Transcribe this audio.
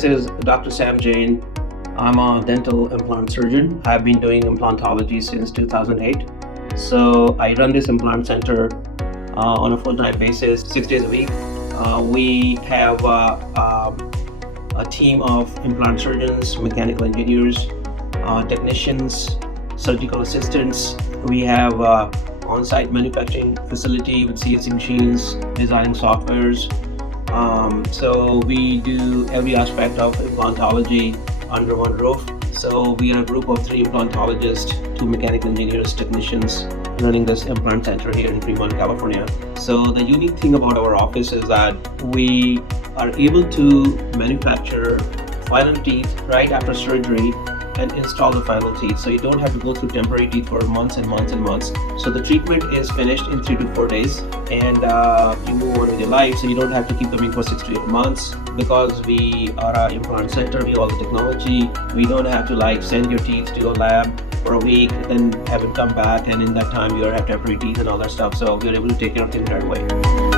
this is Dr. Sambhav Jain. I'm a dental implant surgeon. I've been doing implantology since 2008. So I run this implant center on a full-time basis, 6 days a week. We have a team of implant surgeons, mechanical engineers, technicians, surgical assistants. We have on-site manufacturing facility with CNC machines, designing softwares. So we do every aspect of implantology under one roof. So we are a group of 3 implantologists, 2 mechanical engineers, technicians running this implant center here in Fremont, California. So the unique thing about our office is that we are able to manufacture final teeth right after surgery and install the final teeth. So you don't have to go through temporary teeth for months and months and months. So the treatment is finished in 3 to 4 days and you move on with your life. So you don't have to keep coming for 6 to 8 months because we are an implant center, we have all the technology. We don't have to send your teeth to a lab for a week, then have it come back, and in that time you have temporary teeth and all that stuff. So we're able to take care of things right away.